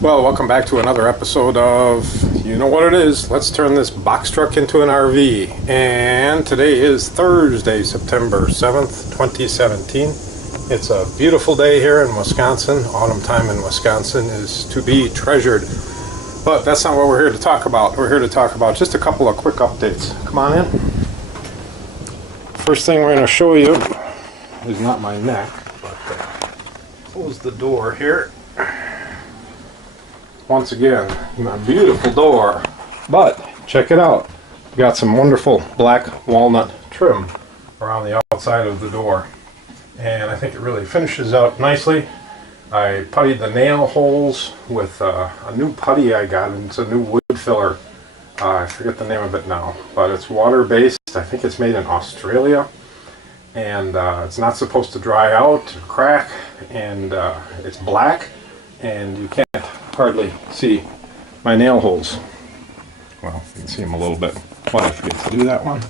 Well, welcome back to another episode of You Know What It Is. Let's turn this box truck into an RV. And today is Thursday, September 7th, 2017. It's a beautiful day here in Wisconsin. Autumn time in Wisconsin is to be treasured. But that's not what we're here to talk about. We're here to talk about just a couple of quick updates. Come on in. First thing we're going to show you is not my neck, but close the door here. Once again, a beautiful door, but check it out. We've got some wonderful black walnut trim around the outside of the door, and I think it really finishes out nicely. I puttied the nail holes with a new putty I got, and it's a new wood filler. I forget the name of it now, but it's water-based. I think it's made in Australia, and it's not supposed to dry out or crack, and it's black, and you can't hardly see my nail holes. Well, you can see them a little bit. What, I forget to do that one?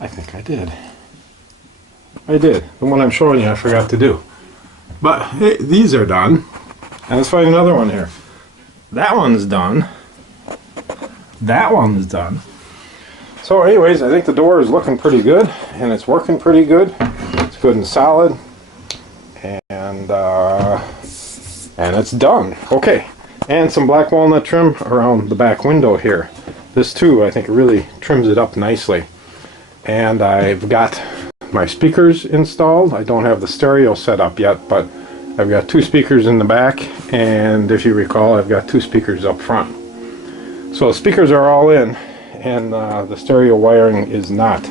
I think I did. I did. The one I'm showing you I forgot to do. But hey, these are done. And let's find another one here. That one's done. That one's done. So anyways, I think the door is looking pretty good, and it's working pretty good. It's good and solid. And it's done. Okay. And some black walnut trim around the back window here. This too, I think it really trims it up nicely. And I've got my speakers installed. I don't have the stereo set up yet, but I've got two speakers in the back, and if you recall, I've got two speakers up front. So the speakers are all in, and the stereo wiring is not.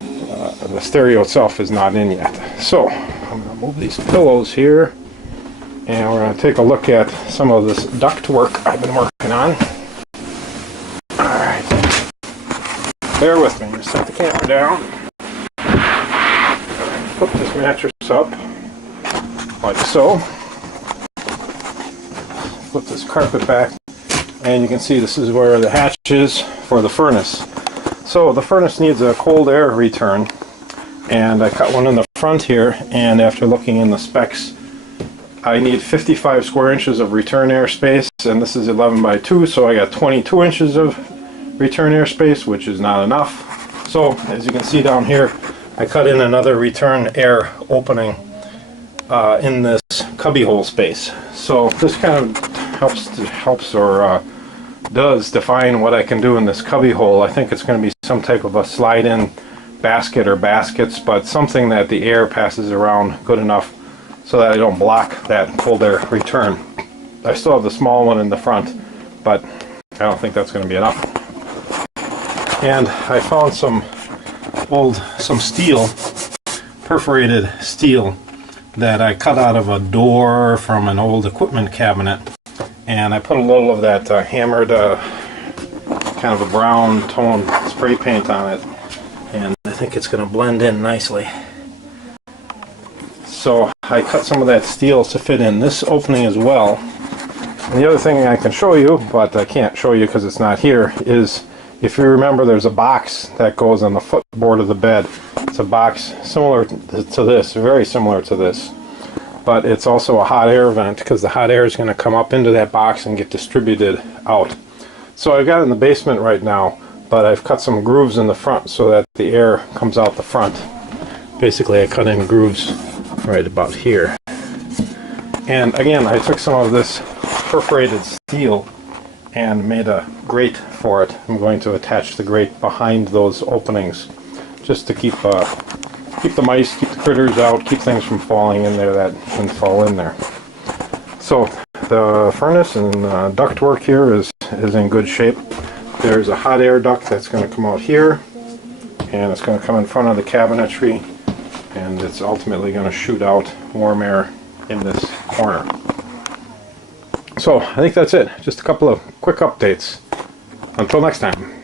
The stereo itself is not in yet. So I'm going to move these pillows here. And we're going to take a look at some of this duct work I've been working on. Alright. Bear with me. Just set the camera down. Put this mattress up. Like so. Put this carpet back. And you can see this is where the hatch is for the furnace. So the furnace needs a cold air return. And I cut one in the front here. And after looking in the specs, I need 55 square inches of return air space, and this is 11 by 2, so I got 22 inches of return air space, which is not enough. So as you can see down here, I cut in another return air opening in this cubbyhole space. So this kind of does define what I can do in this cubbyhole. I think it's going to be some type of a slide-in basket or baskets, but something that the air passes around good enough so that I don't block that cold air return. I still have the small one in the front, but I don't think that's going to be enough. And I found some steel, perforated steel, that I cut out of a door from an old equipment cabinet, and I put a little of that hammered kind of a brown tone spray paint on it, and I think it's going to blend in nicely. So I cut some of that steel to fit in this opening as well. And the other thing I can show you, but I can't show you because it's not here, is if you remember, there's a box that goes on the footboard of the bed. It's a box similar to this, very similar to this. But it's also a hot air vent because the hot air is going to come up into that box and get distributed out. So I've got it in the basement right now, but I've cut some grooves in the front so that the air comes out the front. Basically, I cut in grooves right about here. And again, I took some of this perforated steel and made a grate for it. I'm going to attach the grate behind those openings just to keep the mice, keep the critters out, keep things from falling in there that can fall in there. So the furnace and duct work here is in good shape. There's a hot air duct that's going to come out here, and it's going to come in front of the cabinetry, and it's ultimately going to shoot out warm air in this corner. So I think that's it. Just a couple of quick updates. Until next time.